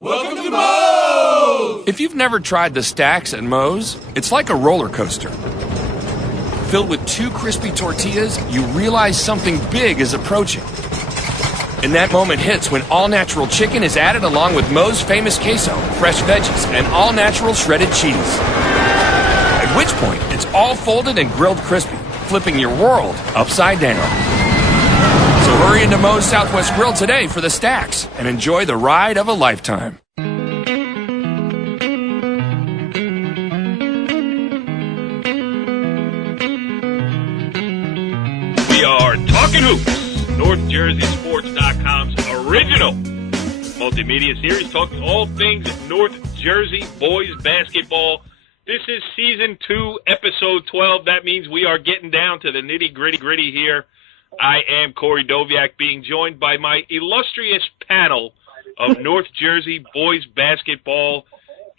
Welcome to Moe's! If you've never tried the stacks at Moe's, it's like a roller coaster. Filled with 2 crispy tortillas, you realize something big is approaching. And that moment hits when all-natural chicken is added along with Moe's famous queso, fresh veggies, and all-natural shredded cheese. At which point, it's all folded and grilled crispy, flipping your world upside down. So hurry into Moe's Southwest Grill today for the stacks and enjoy the ride of a lifetime. We are Talkin Hoops, NorthJerseySports.com's original multimedia series, talking all things North Jersey boys basketball. This is Season 2, Episode 12. That means we are getting down to the nitty-gritty here. I am Corey Doviak, being joined by my illustrious panel of North Jersey boys basketball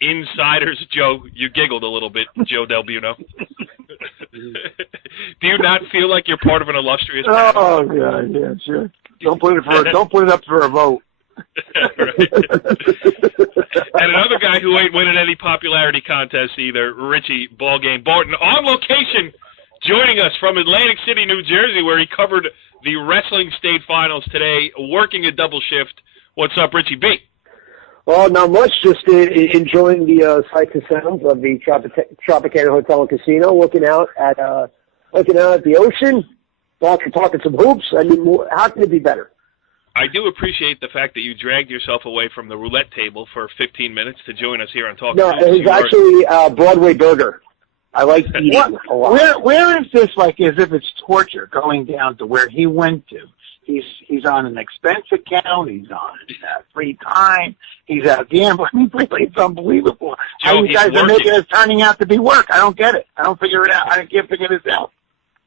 insiders. Joe, you giggled a little bit, Joe DelBuono. Do you not feel like you're part of an illustrious panel? Oh, God, yeah, sure. Don't put it up for a vote. Right. And another guy who ain't winning any popularity contests either, Richie Ballgame Barton, on location, joining us from Atlantic City, New Jersey, where he covered the wrestling state finals today, working a double shift. What's up, Richie B? Well, not much. Just enjoying the sights and sounds of the Tropicana Hotel and Casino, looking out at the ocean, talking some hoops. I mean, how can it be better? I do appreciate the fact that you dragged yourself away from the roulette table for 15 minutes to join us here on Talkin Hoops. No, it was actually Broadway Burger. I like eating a lot. Where is this like as if it's torture going down to where he went to? He's on an expense account. He's on free time. He's out gambling. I mean, really, it's unbelievable. How you guys are making it turning out to be work. I don't get it. I don't figure it out. I can't figure this out.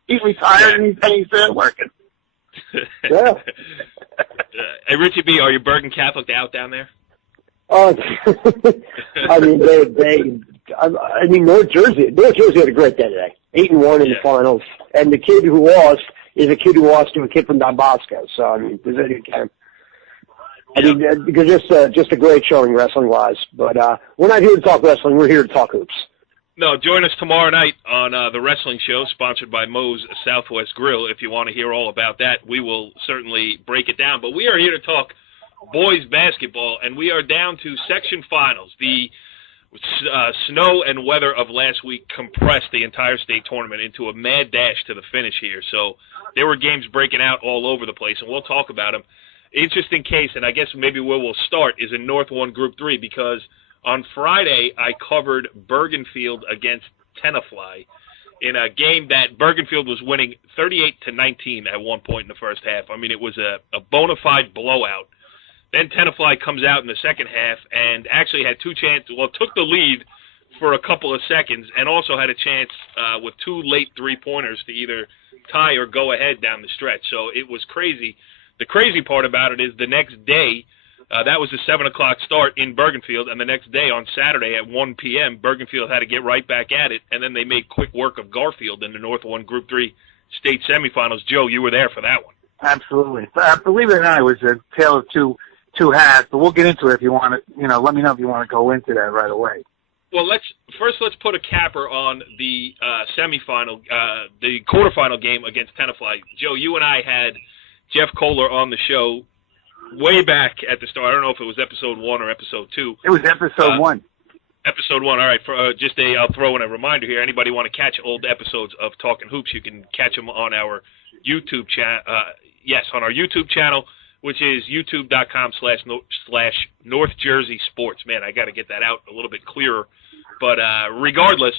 He's retired and he's working. Yeah. Hey, Richie B, are you Bergen Catholic out down there? Oh, I mean, North Jersey had a great day today. 8-1 in the finals, and the kid who lost is a kid who lost to a kid from Don Bosco. So I mean, does anyone count? I mean, because just a great showing wrestling-wise. But we're not here to talk wrestling. We're here to talk hoops. No, join us tomorrow night on the wrestling show sponsored by Moe's Southwest Grill. If you want to hear all about that, we will certainly break it down. But we are here to talk boys basketball, and we are down to section finals. The snow and weather of last week compressed the entire state tournament into a mad dash to the finish here. So there were games breaking out all over the place, and we'll talk about them. Interesting case, and I guess maybe where we'll start is in North 1 Group 3, because on Friday I covered Bergenfield against Tenafly in a game that Bergenfield was winning 38-19 at one point in the first half. I mean, it was a bona fide blowout. Then Tenafly comes out in the second half and actually had 2 chances. Well, took the lead for a couple of seconds and also had a chance with 2 late three-pointers to either tie or go ahead down the stretch. So it was crazy. The crazy part about it is the next day, that was a 7 o'clock start in Bergenfield, and the next day on Saturday at 1 p.m., Bergenfield had to get right back at it, and then they made quick work of Garfield in the North 1 Group 3 state semifinals. Joe, you were there for that one. Absolutely. Believe it or not, it was a tale of two hats, but we'll get into it if you want to, let me know if you want to go into that right away. Well, let's put a capper on the semifinal, the quarterfinal game against Tenafly. Joe, you and I had Jeff Kohler on the show way back at the start. I don't know if it was episode 1 or episode 2. It was episode 1. Episode 1. All right. For I'll throw in a reminder here. Anybody want to catch old episodes of Talkin Hoops, you can catch them on our YouTube channel. Yes, on our YouTube channel, which is youtube.com/North Jersey Sports. Man, I got to get that out a little bit clearer. But regardless,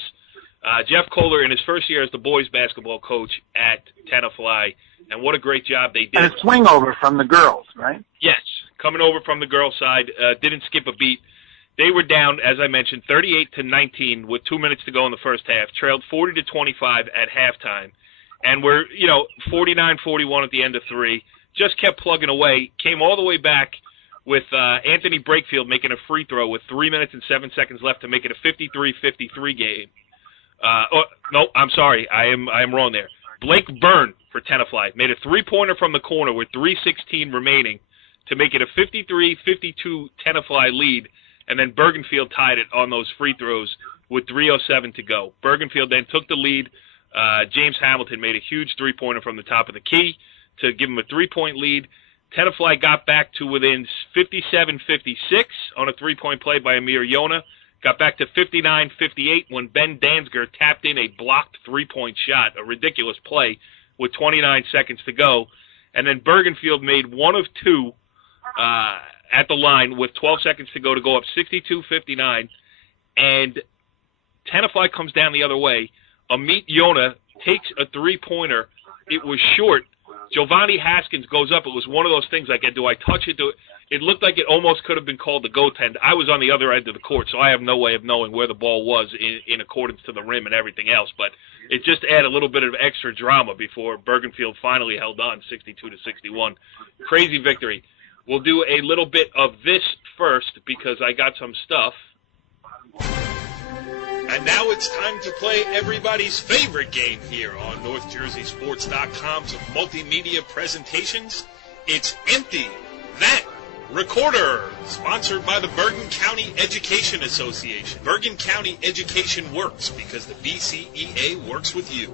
Jeff Kohler in his first year as the boys basketball coach at Tenafly, and what a great job they did. And a swing over from the girls, right? Yes, coming over from the girls' side, didn't skip a beat. They were down, as I mentioned, 38-19 with 2 minutes to go in the first half, trailed 40-25 at halftime, and were 49-41 at the end of 3. Just kept plugging away, came all the way back with Anthony Brakefield making a free throw with 3 minutes and 7 seconds left to make it a 53-53 game. No, I'm sorry, I am wrong there. Blake Byrne for Tenafly made a three-pointer from the corner with 3:16 remaining to make it a 53-52 Tenafly lead, and then Bergenfield tied it on those free throws with 3:07 to go. Bergenfield then took the lead. James Hamilton made a huge three-pointer from the top of the key to give him a 3-point lead. Tenafly got back to within 57-56 on a 3-point play by Amir Yona. Got back to 59-58 when Ben Dansger tapped in a blocked 3-point shot, a ridiculous play, with 29 seconds to go. And then Bergenfield made one of two at the line with 12 seconds to go up 62-59. And Tenafly comes down the other way. Amit Yona takes a 3-pointer. It was short. Giovanni Haskins goes up. It was one of those things like, do I touch it? It looked like it almost could have been called the goaltend. I was on the other end of the court, so I have no way of knowing where the ball was in accordance to the rim and everything else. But it just added a little bit of extra drama before Bergenfield finally held on 62-61. Crazy victory. We'll do a little bit of this first because I got some stuff. And now it's time to play everybody's favorite game here on NorthJerseySports.com's multimedia presentations. It's Empty That Recorder, sponsored by the Bergen County Education Association. Bergen County Education works because the BCEA works with you.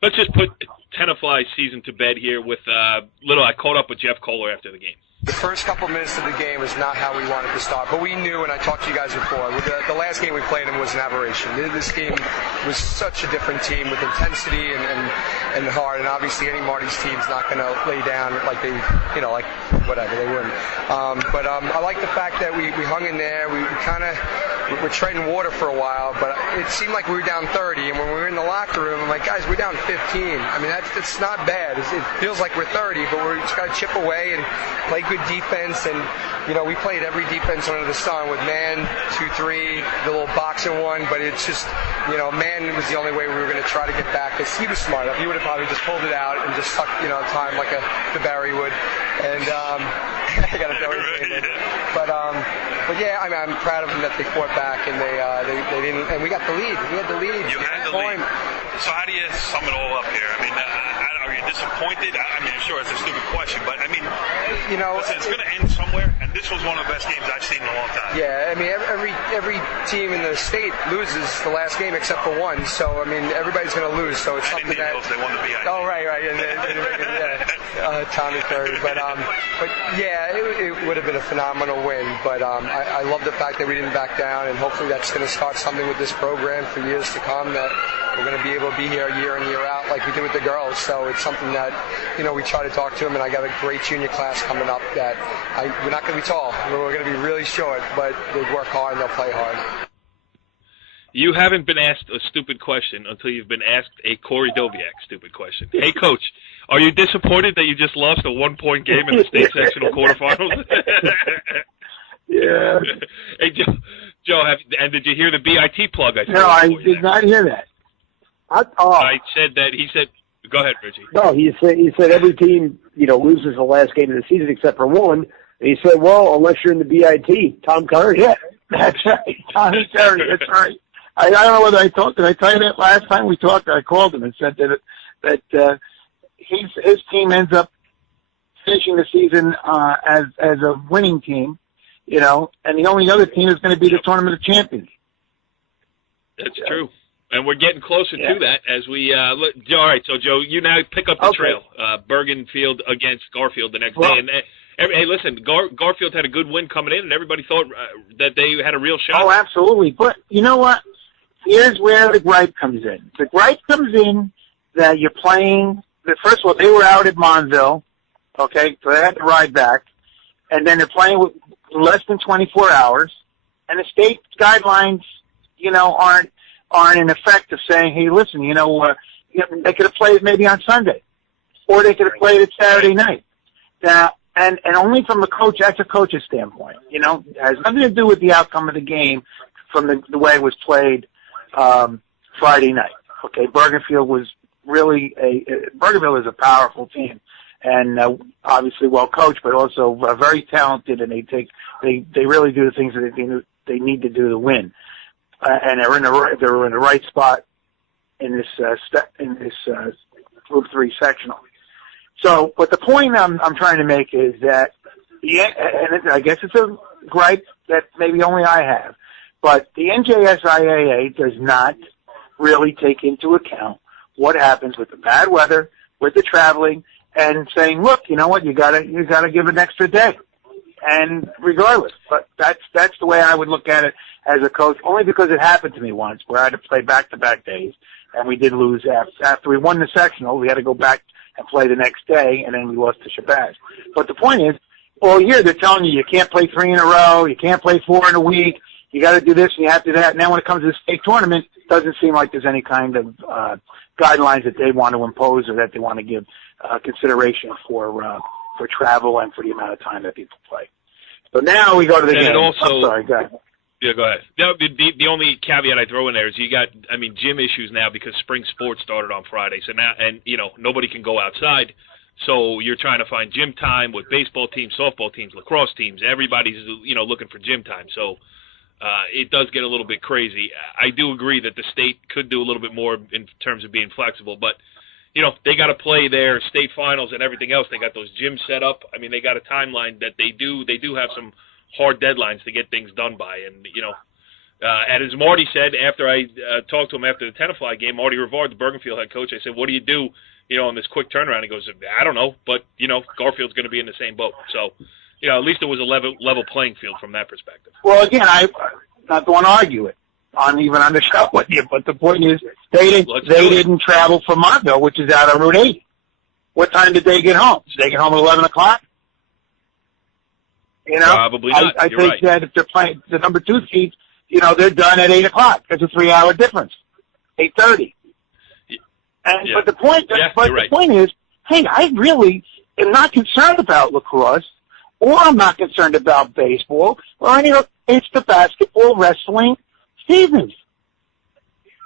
Let's just put Tenafly's season to bed here with I caught up with Jeff Kohler after the game. The first couple minutes of the game was not how we wanted to start, but we knew, and I talked to you guys before, the last game we played them was an aberration. This game was such a different team with intensity and heart, and obviously any Marty's team's not going to lay down like they, like whatever, they wouldn't. But I like the fact that we hung in there. We kind of were treading water for a while, but it seemed like we were down 30, and when we were in the locker room, I'm like, guys, we're down 15. I mean, that's not bad. It feels like we're 30, but we're just got to chip away and play good defense, and we played every defense under the sun with man, 2-3, the little boxing one, but it's just, man was the only way we were going to try to get back, because he was smart. He would have probably just pulled it out and just sucked, time like the Barry would, and I got to throw it in. But yeah, I mean, I'm proud of them that they fought back and they didn't, and we got the lead. We had the lead. You had the lead. So how do you sum it all up here? I mean, are you disappointed? I mean, sure, it's a stupid question, but I mean, listen, it's going to end somewhere, and this was one of the best games I've seen in a long time. Yeah, I mean, every team in the state loses the last game except for one, so I mean, everybody's going to lose. So it's something that they won the BIP. Oh, right, Tommy Curry, but yeah, it would have been a phenomenal win. But I love the fact that we didn't back down, and hopefully that's going to start something with this program for years to come, that we're going to be able to be here year in, year out like we did with the girls. So it's something that, we try to talk to them, and I got a great junior class coming up that we're not going to be tall. We're going to be really short, but they work hard and they'll play hard. You haven't been asked a stupid question until you've been asked a Corey Dobiak stupid question. Hey, Coach, are you disappointed that you just lost a 1-point game in the state sectional quarterfinals? Yeah. Hey, Joe, did you hear the BIT plug I said? No, I did not hear that. I said that. He said, go ahead, Richie. No, he said every team, loses the last game of the season except for one. And he said, well, unless you're in the BIT, Tom Curry. Yeah, that's right. Tommy Curry, that's right. I don't know whether did I tell you that last time we talked? I called him and said that his team ends up finishing the season as a winning team, and the only other team is going to be the Tournament of Champions. That's true. And we're getting closer to that as we look. All right, so, Joe, you now pick up the trail. Bergenfield against Garfield the next day. And hey, listen, Garfield had a good win coming in, and everybody thought that they had a real shot. Oh, absolutely. But you know what? Here's where the gripe comes in. The gripe comes in that you're playing – first of all, they were out at Monville, okay, so they had to ride back. And then they're playing with less than 24 hours. And the state guidelines, aren't in effect of saying, hey, listen, they could have played maybe on Sunday, or they could have played it Saturday night. Now, and only from that's a coach's standpoint. It has nothing to do with the outcome of the game from the way it was played Friday night. Okay, Bergenfield was really Bergenfield is a powerful team, and obviously well coached, but also very talented, and they really do the things that they need to do to win. And they were in the right spot in this Group 3 sectional. So, but the point I'm trying to make is that, and I guess it's a gripe that maybe only I have, but the NJSIAA does not really take into account what happens with the bad weather, with the traveling, and saying, look, you know what, you gotta give an extra day. And regardless, but that's the way I would look at it as a coach, only because it happened to me once where I had to play back-to-back days, and we did lose after we won the sectional. We had to go back and play the next day, and then we lost to Shabazz. But the point is, all year they're telling you can't play 3 in a row, you can't play 4 in a week, you got to do this and you have to do that. And then when it comes to the state tournament, it doesn't seem like there's any kind of guidelines that they want to impose or that they want to give consideration for travel and for the amount of time that people play. So now we go to the game. Also, I'm sorry, go ahead. Yeah, go ahead. No, the only caveat I throw in there is you got, gym issues now because spring sports started on Friday. So now, and nobody can go outside. So you're trying to find gym time with baseball teams, softball teams, lacrosse teams. Everybody's, looking for gym time. So it does get a little bit crazy. I do agree that the state could do a little bit more in terms of being flexible, but they got to play their state finals and everything else. They got those gyms set up. They got a timeline that they do have some hard deadlines to get things done by. And, and as Marty said, after I talked to him after the Tenafly game, Marty Rivard, the Bergenfield head coach, I said, what do you do, on this quick turnaround? He goes, I don't know, but, Garfield's going to be in the same boat. So, at least it was a level playing field from that perspective. Well, again, I'm not going to argue it even on the show with you, but the point is they didn't travel from Montville, which is out on Route 80. What time did they get home? Did they get home at 11 o'clock? Probably not. I think that if they're playing the number 2 seed, they're done at 8 o'clock. There's a 3-hour difference, 8:30. But the point, the point is, hey, I really am not concerned about lacrosse, or I'm not concerned about baseball, or it's the basketball, wrestling seasons.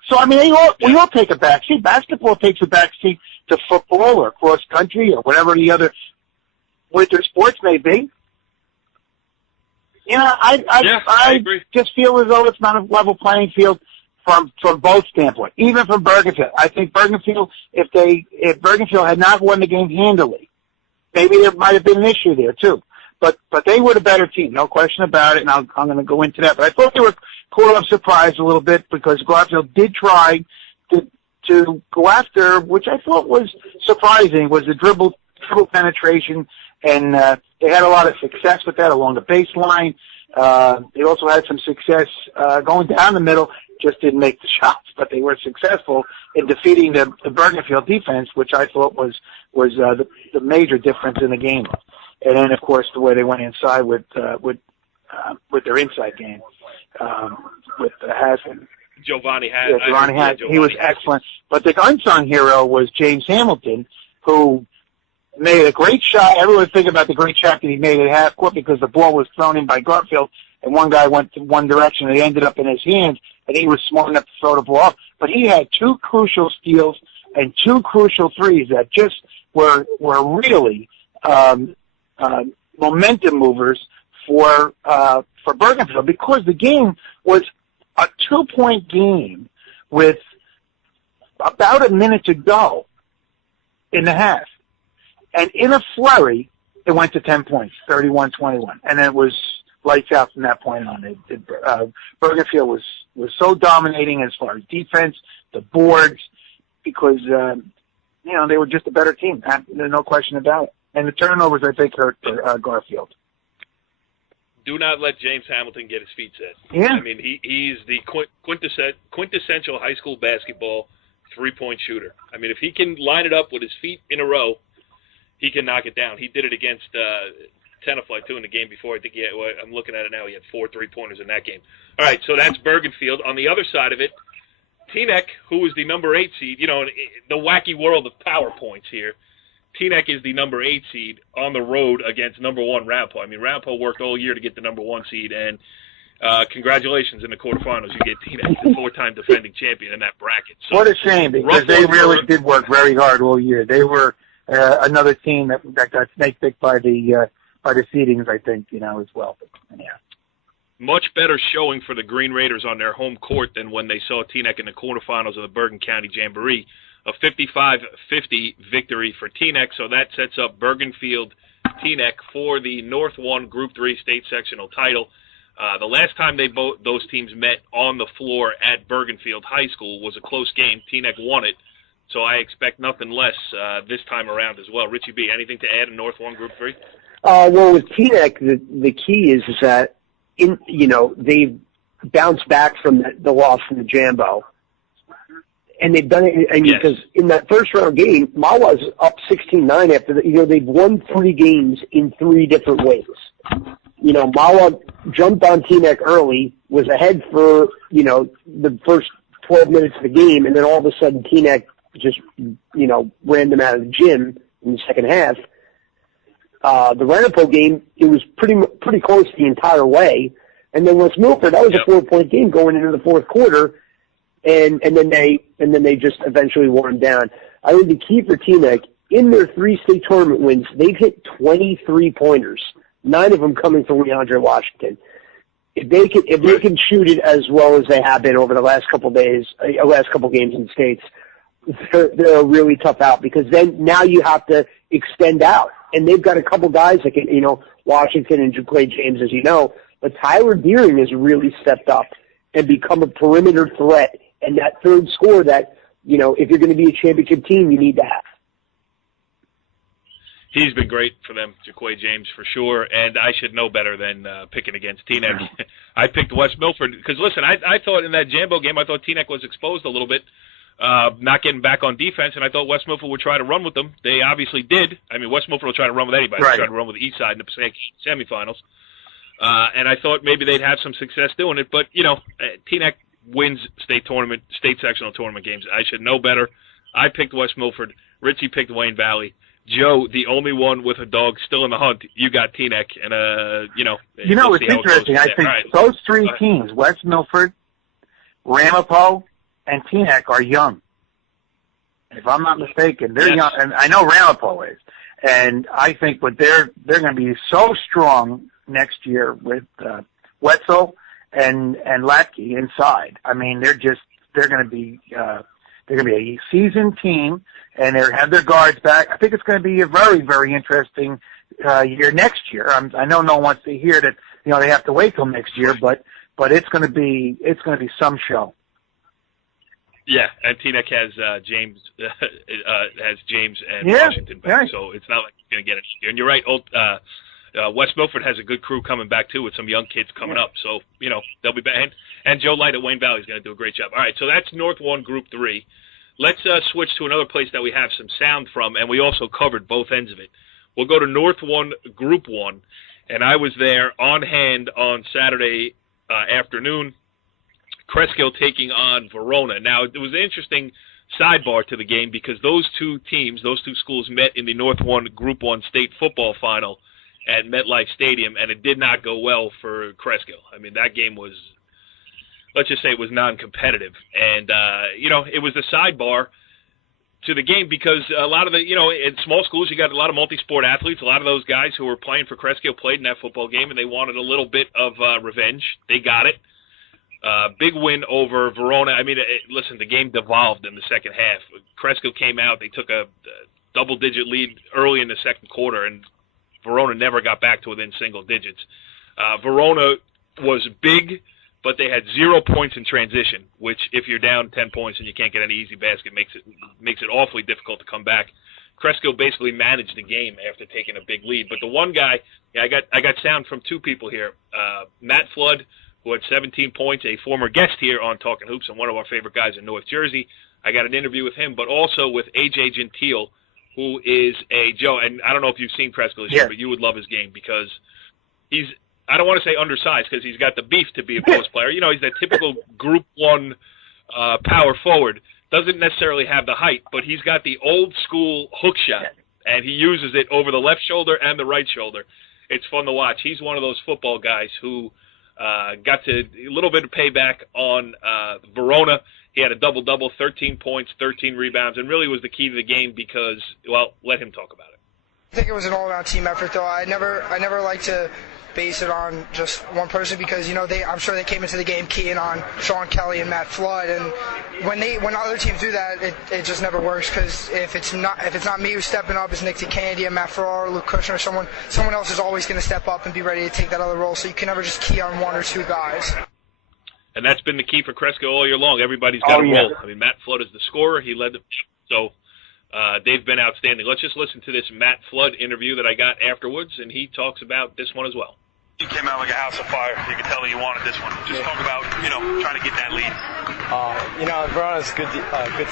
So we all take a backseat. Basketball takes a backseat to football or cross country or whatever the other winter sports may be. I agree. just feel as though it's not a level playing field from both standpoints, even from Bergenfield. I think Bergenfield, if Bergenfield had not won the game handily, maybe there might have been an issue there too. But they were the better team, no question about it, and I'm going to go into that. But I thought they were caught off surprise a little bit because Garfield did try to go after, which I thought was surprising, was the dribble penetration, and they had a lot of success with that along the baseline. They also had some success going down the middle, just didn't make the shots, but they were successful in defeating the Bergenfield defense, which I thought was the major difference in the game. And then, of course, the way they went inside with their inside game with Hassan. Giovanni Hassan. Yeah, Giovanni Hassan. He was excellent. But the unsung hero was James Hamilton, who made a great shot. Everyone was thinking about the great shot that he made at half court because the ball was thrown in by Garfield, and one guy went to one direction, and it ended up in his hands, and he was smart enough to throw the ball off. But he had 2 crucial steals and 2 crucial threes that just were really momentum movers for Bergenfield, because the game was a 2-point game with about a minute to go in the half. And in a flurry, it went to 10 points, 31-21. And it was lights out from that point on. Bergenfield was so dominating as far as defense, the boards, because, they were just a better team. There's no question about it. And the turnovers, I think, hurt Garfield. Do not let James Hamilton get his feet set. Yeah. He's the quintessential high school basketball 3-point shooter. If he can line it up with his feet in a row, he can knock it down. He did it against Tenafly, too, in the game before. I think I'm looking at it now. He had 4 3-pointers in that game. All right, so that's Bergenfield. On the other side of it, Teaneck, who is the number 8 seed, the wacky world of PowerPoints here. Teaneck is the number 8 seed on the road against number 1 Ramapo. Ramapo worked all year to get the number 1 seed, and congratulations in the quarterfinals. You get Teaneck, the 4-time defending champion in that bracket. So, what a shame, because they really did work very hard all year. They were another team that got snake-picked by the seedings, I think, as well. But, yeah. Much better showing for the Green Raiders on their home court than when they saw Teaneck in the quarterfinals of the Bergen County Jamboree a 55-50 victory for Teaneck, so that sets up Bergenfield Teaneck for the North 1 Group 3 state sectional title. The last time those teams met on the floor at Bergenfield High School was a close game. Teaneck won it, so I expect nothing less this time around as well. Richie B., anything to add in North 1 Group 3? Well, with Teaneck, the key is that they've bounced back from the loss from the Jambo. And they've done it, because in that first round game, Mawa's up 16-9 after they've won 3 games in 3 different ways. Mawa jumped on Teaneck early, was ahead for, the first 12 minutes of the game, and then all of a sudden Teaneck just, ran them out of the gym in the second half. The Ramapo game, it was pretty close the entire way. And then West Milford, that was a 4-point game going into the fourth quarter. And then they just eventually wore them down. I think the key for Teaneck, in their 3 state tournament wins, they've hit 23 pointers, 9 of them coming from Leandre Washington. If they can shoot it as well as they have been over the last couple games in the States, they're a really tough out, because then now you have to extend out. And they've got a couple guys that can, Washington and Jaquay James, as you know, but Tyler Deering has really stepped up and become a perimeter threat. And that third score that, if you're going to be a championship team, you need to have. He's been great for them, Jaquay James, for sure, and I should know better than picking against Teaneck. I picked West Milford because, listen, I thought in that Jambo game, I thought Teaneck was exposed a little bit, not getting back on defense, and I thought West Milford would try to run with them. They obviously did. I mean, West Milford will try to run with anybody. Right. They tried to run with the East Side in the semifinals. And I thought maybe they'd have some success doing it, but, Teaneck wins state sectional tournament games. I should know better. I picked West Milford. Richie picked Wayne Valley. Joe, the only one with a dog still in the hunt, you got Teaneck. And, it's interesting. I think those 3 teams, West Milford, Ramapo, and Teaneck, are young. If I'm not mistaken, they're young. And I know Ramapo is. And I think they're going to be so strong next year with Wetzel and Latke inside. I mean, they're going to be a seasoned team, and they have their guards back. I think it's going to be a very, very interesting year next year. I know no one wants to hear that they have to wait till next year, but it's going to be some show. Yeah, and Teaneck has James and Washington back, so it's not like he's going to get it this year. And you're right, West Milford has a good crew coming back, too, with some young kids coming up. So, they'll be back. And Joe Light at Wayne Valley is going to do a great job. All right, so that's North 1 Group 3. Let's switch to another place that we have some sound from, and we also covered both ends of it. We'll go to North 1 Group 1, and I was there on hand on Saturday afternoon. Cresskill taking on Verona. Now, it was an interesting sidebar to the game because those two schools met in the North 1 Group 1 state football final at MetLife Stadium, and it did not go well for Cresskill. I mean, that game was, let's just say it was non-competitive. And, it was a sidebar to the game because a lot of the, in small schools, you got a lot of multi-sport athletes. A lot of those guys who were playing for Cresskill played in that football game, and they wanted a little bit of revenge. They got it. Big win over Verona. I mean, listen, the game devolved in the second half. Cresskill came out. They took a double-digit lead early in the second quarter, and Verona never got back to within single digits. Verona was big, but they had 0 points in transition, which if you're down 10 points and you can't get any easy basket, makes it awfully difficult to come back. Cresskill basically managed the game after taking a big lead. But the one guy, I got sound from 2 people here. Matt Flood, who had 17 points, a former guest here on Talkin Hoops and one of our favorite guys in North Jersey. I got an interview with him, but also with A.J. Gentile, who is Joe, and I don't know if you've seen Cresskill this year, but you would love his game because he's, I don't want to say undersized because he's got the beef to be a post player. He's that typical Group 1 power forward. Doesn't necessarily have the height, but he's got the old school hook shot, and he uses it over the left shoulder and the right shoulder. It's fun to watch. He's one of those football guys who got to a little bit of payback on Verona. He had a double-double, 13 points, 13 rebounds, and really was the key to the game because, well, let him talk about it. I think it was an all-around team effort, though. I never like to base it on just one person because, I'm sure they came into the game keying on Sean Kelly and Matt Flood, and when other teams do that, it just never works because if it's not me who's stepping up, it's Nick DeCandia, Matt Farrar, Luke Kushner, someone else is always going to step up and be ready to take that other role, so you can never just key on one or two guys. And that's been the key for Cresskill all year long. Everybody's got a role. I mean, Matt Flood is the scorer. He led the so they've been outstanding. Let's just listen to this Matt Flood interview that I got afterwards, and he talks about this one as well. You came out like a house of fire. You could tell that you wanted this one. Just talk about, trying to get that lead. Verona's a good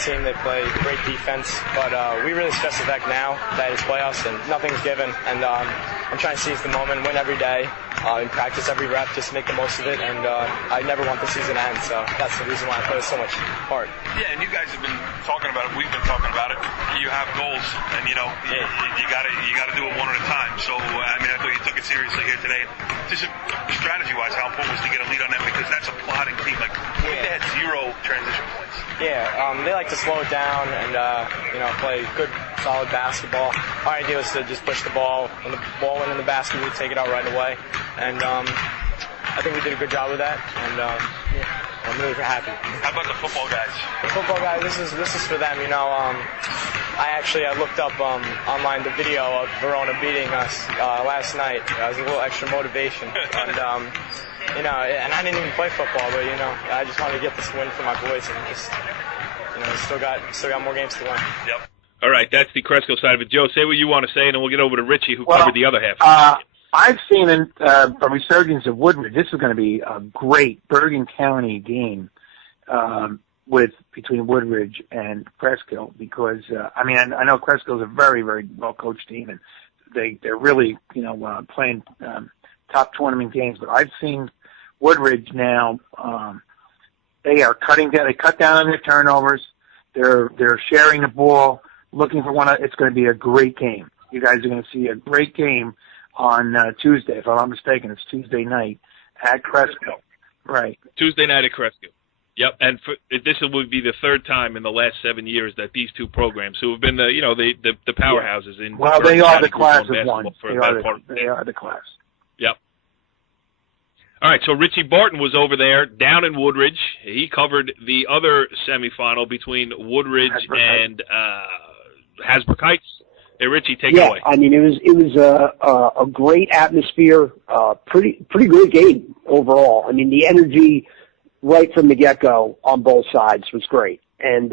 team. They play great defense, but we really stress the fact now that it's playoffs and nothing's given. And I'm trying to seize the moment, win every day, and practice every rep, just make the most of it. And I never want the season to end, so that's the reason why I put so much heart. Yeah, and you guys have been talking about it. We've been talking about it. You have goals, and you gotta do it one at a time. So I thought you took it seriously here today. Just strategy-wise, how important was to get a lead on them because that's a plotting team. Like they had 0 transition points. Yeah, they like to slow it down and play good, solid basketball. Our idea was to just push the ball. When the ball went in the basket, we take it out right away. And I think we did a good job with that. And I'm really happy. How about the football guys? The football guys, this is for them. I looked up online the video of Verona beating us last night. It was a little extra motivation. And and I didn't even play football, but I just wanted to get this win for my boys, and just still got more games to win. Yep. All right, that's the Cresskill side of it. Joe, say what you want to say, and then we'll get over to Richie, who covered the other half. I've seen a resurgence of Woodridge. This is going to be a great Bergen County game between Woodridge and Cresskill because I know Cresskill is a very, very well coached team, and they're really playing top tournament games. But I've seen Woodridge now. They are cutting down. They cut down on their turnovers. They're sharing the ball, looking for one. It's going to be a great game. You guys are going to see a great game on Tuesday. If I'm not mistaken, it's Tuesday night at Cresskill. Right. Tuesday night at Cresskill. Yep, and this would be the third time in the last 7 years that these two programs, who have been the powerhouses in they are the class of one. They are the class. Yep. All right, so Richie Barton was over there down in Woodridge. He covered the other semifinal between Woodridge and Hasbrook Heights. Hey, Richie, take it away. It was a great atmosphere, pretty great game overall. The energy right from the get-go on both sides was great. And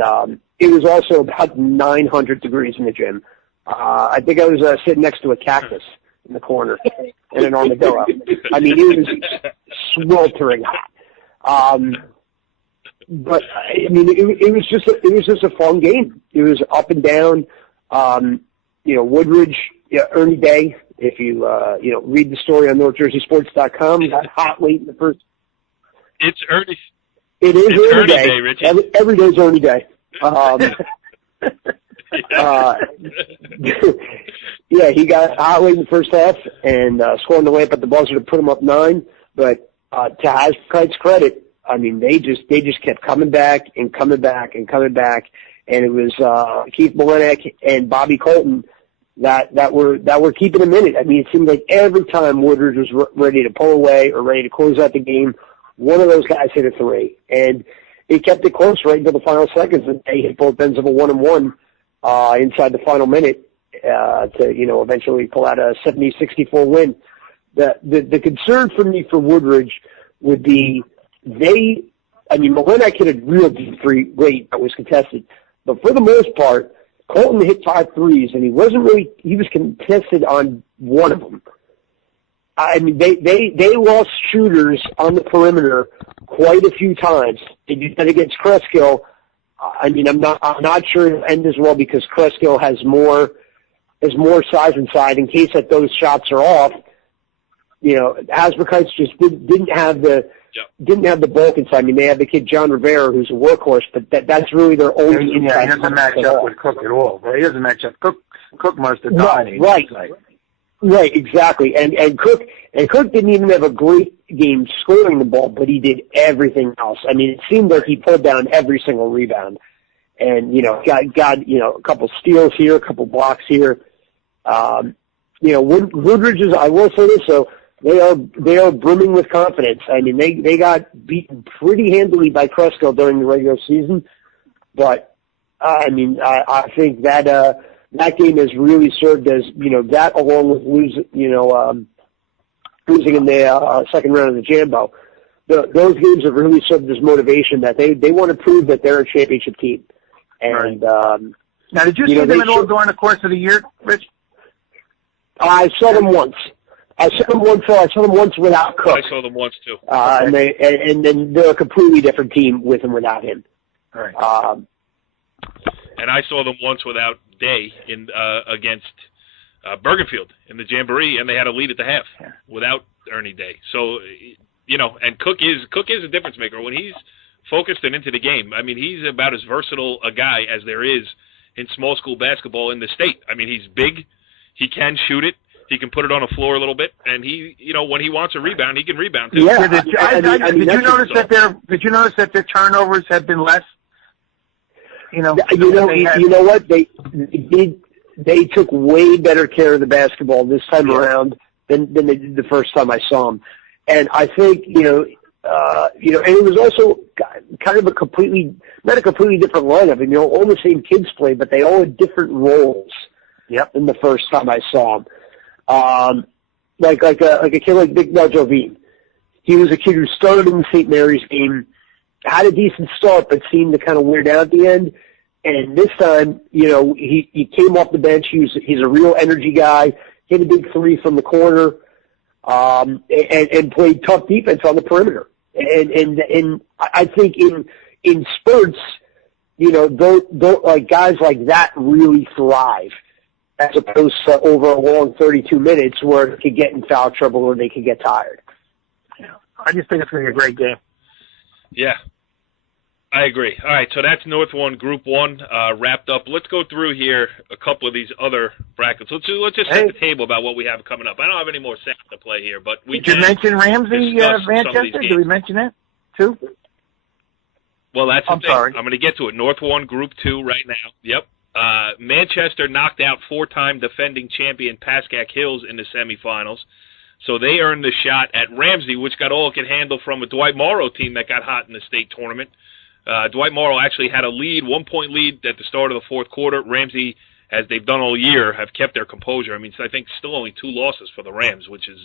it was also about 900 degrees in the gym. I think I was sitting next to a cactus in the corner and an armadillo. It was sweltering hot. But it was just a fun game. It was up and down. Woodridge, Ernie Day. If you read the story on NorthJerseySports.com, got hot late in the first. It's Ernie. It is Ernie Day, Richie. Every day's Ernie Day. He got hot late in the first half and scored on the way up at the buzzer to put him up 9. But to Hasbrook's credit, they just kept coming back and coming back and coming back, and it was Keith Malinek and Bobby Colton that were keeping them in it. It seemed like every time Woodridge was ready to pull away or ready to close out the game, one of those guys hit a 3, and it kept it close right until the final seconds, and they hit both ends of a 1-and-1 inside the final minute to eventually pull out a 70-64 win. The concern for me for Woodridge would be Malinek hit a real deep three rate that was contested, but for the most part, Colton hit 5 threes, and he was contested on one of them. They lost shooters on the perimeter quite a few times. They did that against Cresskill. I'm not sure it'll end as well because Cresskill has more size inside in case that those shots are off. Hasbrook Heights just didn't have the bulk inside. They had the kid John Rivera, who's a workhorse, but that's really their only inside. He doesn't match up with Cook at all. He doesn't match up. Cook must have dominated. Right, exactly. And Cook didn't even have a great game scoring the ball, but he did everything else. It seemed like he pulled down every single rebound, and got a couple steals here, a couple blocks here. Woodridge's. I will say this, so They are brimming with confidence. I mean, they got beaten pretty handily by Cresskill during the regular season, but I mean, I think that that game has really served as, that along with losing in the second round of the Jambo. Those games have really served as motivation that they want to prove that they're a championship team. And now, did you see them at all during the course of the year, Rich? I saw them once. I saw them once without Cook. I saw them once too. And then they're a completely different team with and without him. Right. And I saw them once without Day against Bergenfield in the Jamboree, and they had a lead at the half without Ernie Day. So, and Cook is a difference maker when he's focused and into the game. I mean, he's about as versatile a guy as there is in small school basketball in the state. I mean, he's big, he can shoot it. He can put it on the floor a little bit, and he, when he wants a rebound, he can rebound too. Yeah. Did you notice that their turnovers have been less? You know what? They took way better care of the basketball this time around than they did the first time I saw them, and I think and it was also kind of not a completely different lineup. I mean, all the same kids played, but they all had different roles. Yep. Than the first time I saw them. Like a kid like Nick Jovine. He was a kid who started in the St. Mary's game, had a decent start, but seemed to kind of wear down at the end. And this time, he came off the bench. He's a real energy guy. Hit a big three from the corner, and played tough defense on the perimeter. And I think in spurts, like guys like that really thrive, as opposed to over a long 32 minutes where they could get in foul trouble or they could get tired. Yeah. I just think it's going to be a great game. Yeah, I agree. All right, so that's North 1, Group 1 wrapped up. Let's go through here a couple of these other brackets. Let's just set the table about what we have coming up. I don't have any more sets to play here, but we Did you mention Ramsey, Manchester? Did we mention that, too? Well, that's the thing. Sorry. I'm going to get to it. North 1, Group 2 right now. Yep. Manchester knocked out 4-time defending champion Pascack Hills in the semifinals, so they earned the shot at Ramsey, which got all it could handle from a Dwight Morrow team that got hot in the state tournament. Dwight Morrow actually had a 1-point lead at the start of the fourth quarter. Ramsey, as they've done all year, have kept their composure. I mean, I think still only 2 losses for the Rams, which is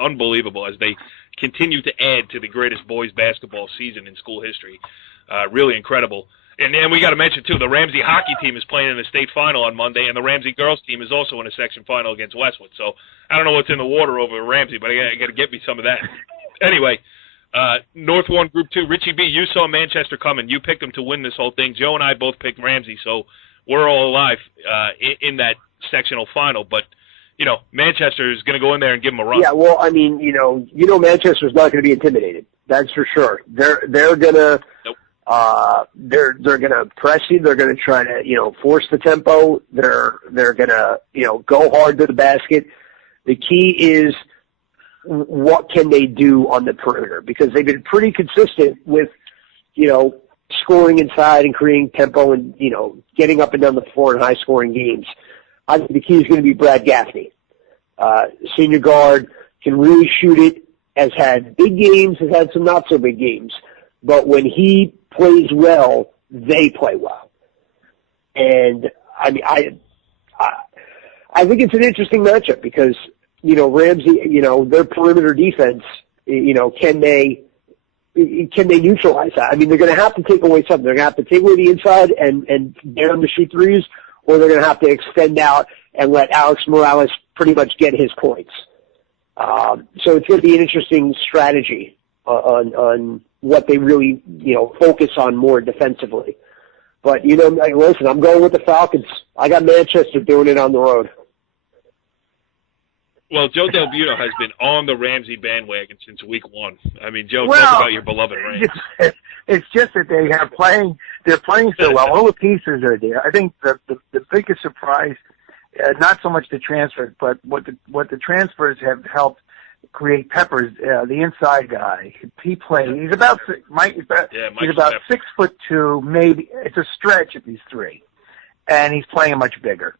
unbelievable as they continue to add to the greatest boys basketball season in school history. Really incredible. And then we got to mention, too, the Ramsey hockey team is playing in the state final on Monday, and the Ramsey girls team is also in a section final against Westwood. So I don't know what's in the water over Ramsey, but I got to get me some of that. Anyway, North 1, Group 2. Richie B., you saw Manchester coming. You picked them to win this whole thing. Joe and I both picked Ramsey, so we're all alive in that sectional final. But, Manchester is going to go in there and give them a run. Yeah, well, I mean, Manchester's not going to be intimidated. That's for sure. They're going to... Nope. They're going to press you. They're going to try to, force the tempo. They're going to, go hard to the basket. The key is what can they do on the perimeter, because they've been pretty consistent with, scoring inside and creating tempo and, getting up and down the floor in high scoring games. I think the key is going to be Brad Gaffney. Senior guard, can really shoot it, has had big games, has had some not so big games. But when he plays well, they play well. And I mean, I think it's an interesting matchup because, Ramsey, their perimeter defense, can they neutralize that? I mean, they're going to have to take away something. They're going to have to take away the inside and get them to shoot threes, or they're going to have to extend out and let Alex Morales pretty much get his points. So it's going to be an interesting strategy on what they really, focus on more defensively. But, listen, I'm going with the Falcons. I got Manchester doing it on the road. Well, Joe DelBuono has been on the Ramsey bandwagon since week 1. I mean, Joe, talk about your beloved Rams. It's just that they're playing so well. All the pieces are there. I think the biggest surprise, not so much the transfers, but what the transfers have helped create Peppers, the inside guy. He's about he's about 6'2", maybe. It's a stretch if he's 3, and he's playing much bigger.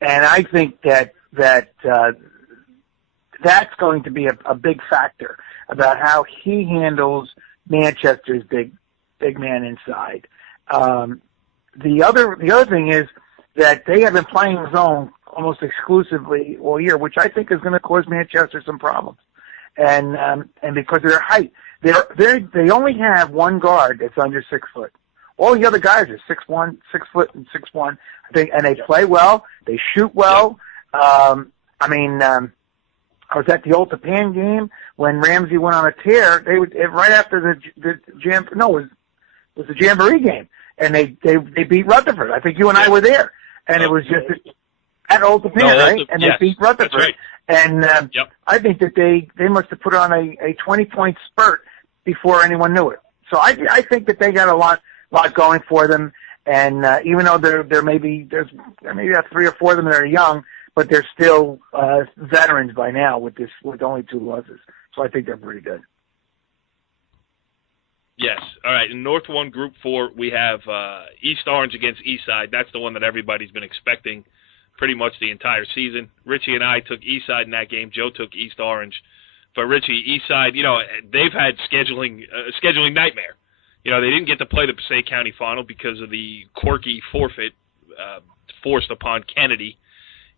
And I think that that's going to be a big factor about how he handles Manchester's big man inside. The other thing is that they have been playing zone almost exclusively all year, which I think is going to cause Manchester some problems. And because of their height, they only have one guard that's under 6 foot. All the other guys are 6'1", 6 foot and 6'1", I think, and they play well. They shoot well. I was at the Old Japan game when Ramsey went on a tear. They would right after the Jamboree game, and they beat Rutherford. I think you and I were there, and it was just at Old Japan, right? And they beat Rutherford. Right. And I think that they must have put on a 20-point spurt before anyone knew it. So I think that they got a lot going for them. And even though there may be 3 or 4 of them that are young, but they're still veterans by now with only 2 losses. So I think they're pretty good. Yes. All right. In North 1, Group 4, we have East Orange against Eastside. That's the one that everybody's been expecting pretty much the entire season. Richie and I took Eastside in that game. Joe took East Orange. For Richie, Eastside, they've had scheduling nightmare. They didn't get to play the Passaic County final because of the quirky forfeit forced upon Kennedy.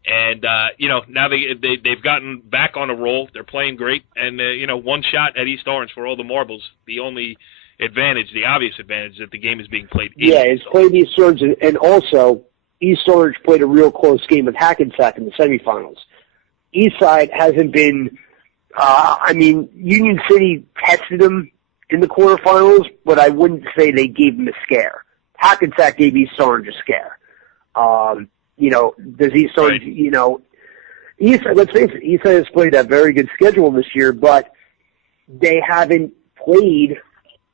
And, now they've gotten back on a roll. They're playing great. And, one shot at East Orange for all the marbles. The only advantage, the obvious advantage, is that the game is being played in. Yeah, it's played East Orange. And also, East Orange played a real close game with Hackensack in the semifinals. Eastside hasn't been Union City tested them in the quarterfinals, but I wouldn't say they gave them a scare. Hackensack gave East Orange a scare. Does East Orange, Eastside, let's face it, Eastside has played a very good schedule this year, but they haven't played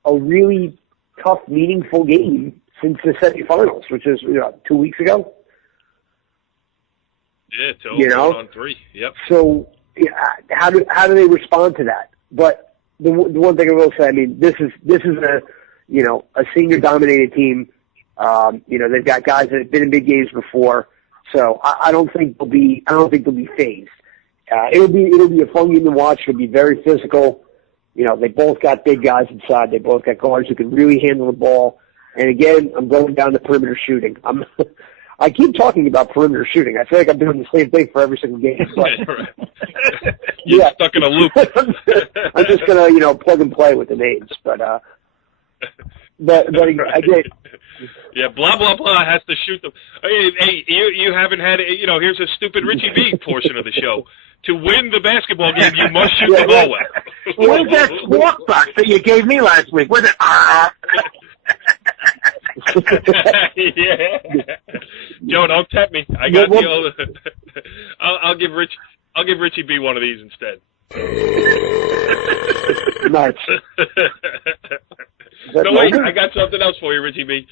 a really tough, meaningful game since the semifinals, which is 2 weeks ago. Yeah, it's on 3. Yep. So how do they respond to that? But the one thing I will say, this is a senior dominated team. They've got guys that have been in big games before, so I don't think they'll be phased. It'll be a fun game to watch. It'll be very physical. They both got big guys inside. They both got guards who can really handle the ball. And again, I'm going down to perimeter shooting. I keep talking about perimeter shooting. I feel like I'm doing the same thing for every single game. But, You're stuck in a loop. I'm just gonna, plug and play with the names. But again. Yeah, blah blah blah has to shoot them. Hey, you haven't had here's a stupid Richie B portion of the show. To win the basketball game, you must shoot the ball well. Where's that squawk box that you gave me last week? Where's it? Yeah. Joe, don't tempt me. I got the old. I'll give Richie B one of these instead. Nice. No, wait, I got something else for you, Richie B.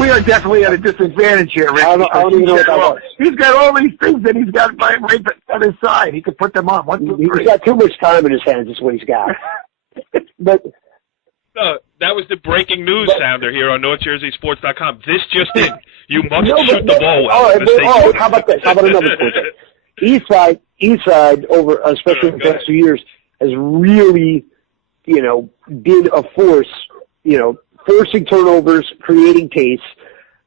We are definitely at a disadvantage here, Rick. I don't even know what that was. He's got all these things that he's got right on his side. He could put them on. 1, 2, 3. He's got too much time in his hands is what he's got. But that was the breaking news sounder here on NorthJerseySports.com. This just in. You must shoot the ball well. How about this? How about another point? Eastside over, especially in the past 2 years, has really, been a force, forcing turnovers, creating pace.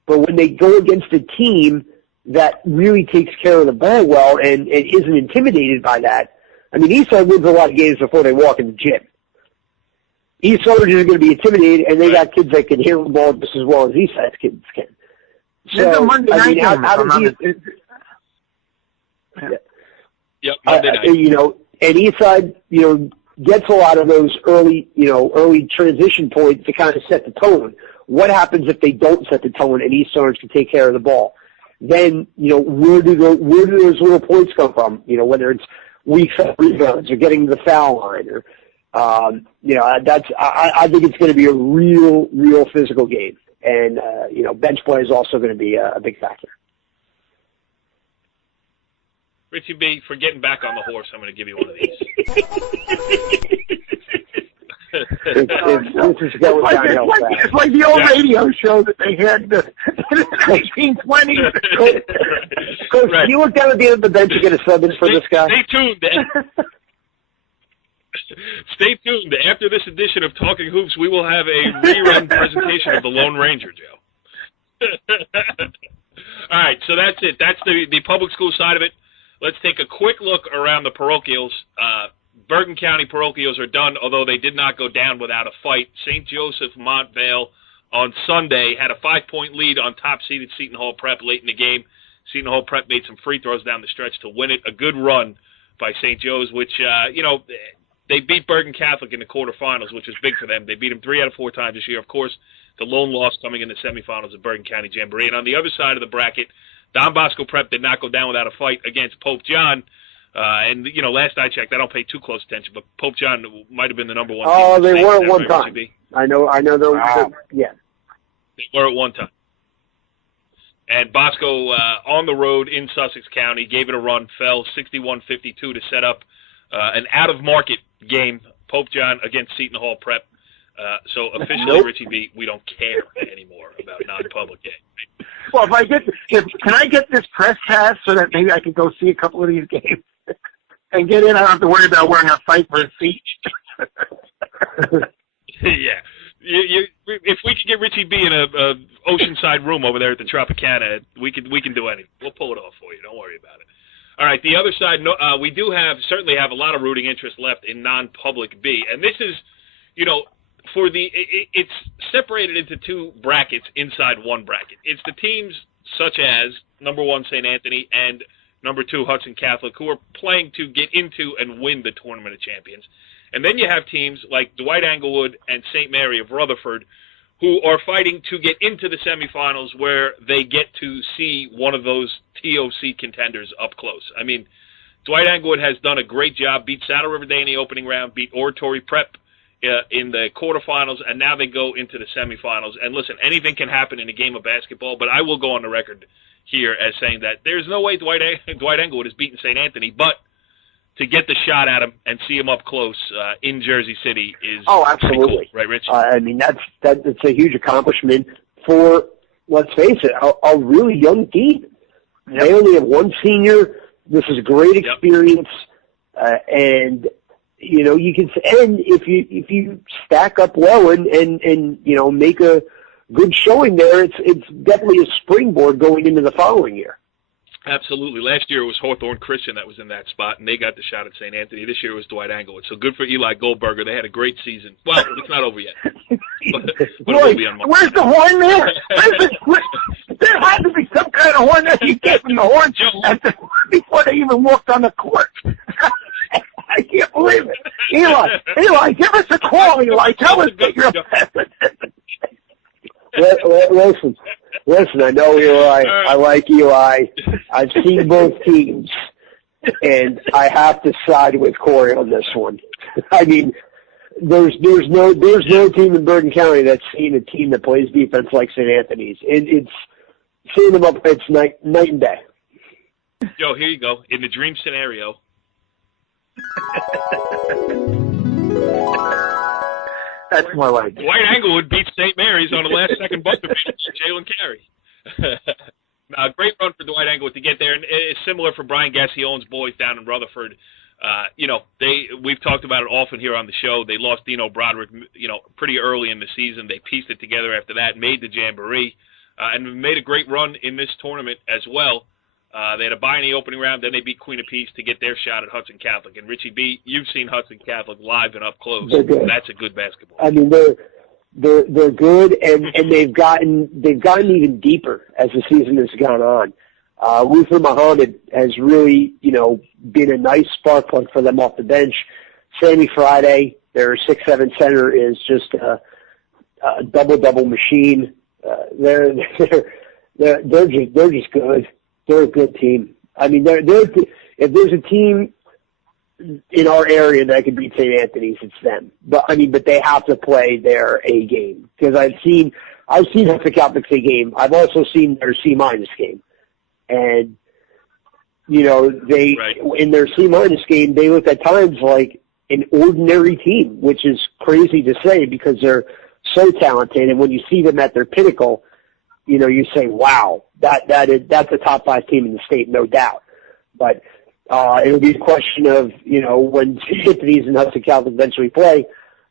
But when they go against a team that really takes care of the ball well and isn't intimidated by that, Eastside wins a lot of games before they walk in the gym. East Orange is going to be intimidated, and they got kids that can handle the ball just as well as Eastside's kids can. So, Monday night game. Yep, Monday night. And Eastside, gets a lot of those early transition points to kind of set the tone. What happens if they don't set the tone and East Orange can take care of the ball? Then, where do those little points come from? Whether it's weak rebounds or getting to the foul line or, I think it's going to be a real physical game. And, bench play is also going to be a big factor. Richie B, for getting back on the horse, I'm going to give you one of these. It's like the old radio show that they had in the 1920s. Coach, can you look down at the end of the bench and get a sub in for this guy? Stay tuned. Stay tuned. After this edition of Talking Hoops, we will have a rerun presentation of the Lone Ranger, Joe. All right, so that's it. That's the public school side of it. Let's take a quick look around the parochials. Bergen County parochials are done, although they did not go down without a fight. St. Joseph Montvale on Sunday had a 5-point lead on top-seeded Seton Hall Prep late in the game. Seton Hall Prep made some free throws down the stretch to win it. A good run by St. Joe's, which, they beat Bergen Catholic in the quarterfinals, which was big for them. They beat them 3 out of 4 times this year. Of course, the lone loss coming in the semifinals of Bergen County Jamboree. And on the other side of the bracket, Don Bosco Prep did not go down without a fight against Pope John. Last I checked, I don't pay too close attention, but Pope John might have been the number one team. Oh, they were at one time. I know. Yeah. They were at one time. And Bosco, on the road in Sussex County, gave it a run, fell 61-52 to set up an out-of-market game, Pope John against Seton Hall Prep. So officially, Richie B, we don't care anymore about non-public games. Well, can I get this press pass so that maybe I can go see a couple of these games and get in? I don't have to worry about wearing a fight for a seat. Yeah. If we could get Richie B in a oceanside room over there at the Tropicana, we can do anything. We'll pull it off for you. Don't worry about it. All right, the other side, we do certainly have a lot of rooting interest left in non-public B, and this is, it's separated into 2 brackets inside one bracket. It's the teams such as number 1 St. Anthony and number 2 Hudson Catholic, who are playing to get into and win the Tournament of Champions. And then you have teams like Dwight Englewood and St. Mary of Rutherford, who are fighting to get into the semifinals where they get to see one of those TOC contenders up close. I mean, Dwight Englewood has done a great job, beat Saddle River Day in the opening round, beat Oratory Prep in the quarterfinals, and now they go into the semifinals. And listen, anything can happen in a game of basketball, but I will go on the record here as saying that there's no way Dwight Englewood has beaten St. Anthony, but to get the shot at him and see him up close in Jersey City is absolutely cool, right, Rich? I mean, that's a huge accomplishment for, let's face it, a really young team. Yep. They only have 1 senior. This is a great experience, and you can. And if you stack up well and make a good showing there, it's definitely a springboard going into the following year. Absolutely. Last year it was Hawthorne Christian that was in that spot, and they got the shot at St. Anthony. This year it was Dwight Englewood. So good for Eli Goldberger. They had a great season. Well, it's not over yet. But it will be on Monday. Where's the horn there? There had to be some kind of horn there. You gave them the horn before they even walked on the court. I can't believe it. Eli, give us a call, Eli. Tell us that you're upset. Listen, I know Eli. I like Eli. I've seen both teams, and I have to side with Corey on this one. I mean, there's no team in Bergen County that's seen a team that plays defense like St. Anthony's. It's seeing them up. It's night and day. Joe, here you go. In the dream scenario. That's more like it. Dwight Englewood beats St. Mary's on the last-second buzzer beater for Jalen Carey. Great run for Dwight Englewood to get there, and it's similar for Brian Gassione's boys down in Rutherford. We've talked about it often here on the show. They lost Dino Broderick, pretty early in the season. They pieced it together after that, made the Jamboree, and made a great run in this tournament as well. They had a bye in the opening round, then they beat Queen of Peace to get their shot at Hudson Catholic. And Richie B, you've seen Hudson Catholic live and up close. That's a good basketball. I mean, they're good, and they've gotten even deeper as the season has gone on. Luther Muhammad has really, been a nice spark plug for them off the bench. Sammy Friday, their 6'7" center, is just a double machine. They're just good. They're a good team. I mean, if there's a team in our area that could beat St. Anthony's, it's them. But they have to play their A game, because I've seen Hudson Catholic's A game. I've also seen their C- game, and in their C- game, they look at times like an ordinary team, which is crazy to say because they're so talented. And when you see them at their pinnacle, you say, wow, that's a top 5 team in the state, no doubt. But it'll be a question of, when Anthony's and Hudson Catholic eventually play,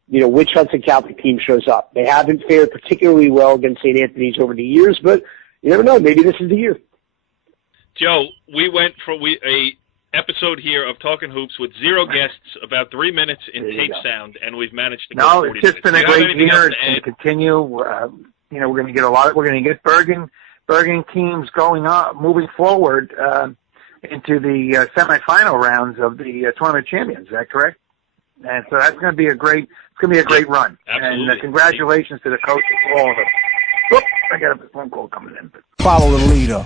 which Hudson Catholic team shows up. They haven't fared particularly well against St. Anthony's over the years, but you never know. Maybe this is the year. Joe, we went for a episode here of Talkin Hoops with 0 guests, about 3 minutes in tape sound, and we've managed to go 40 it's just minutes. been a great year. It's going to continue. We're going to get we're going to get Bergen teams going on, moving forward into the semifinal rounds of the tournament champions. Is that correct? And so that's going to be a great run. Absolutely. And congratulations to the coaches, all of them. Whoop, I got a phone call coming in. Follow the leader.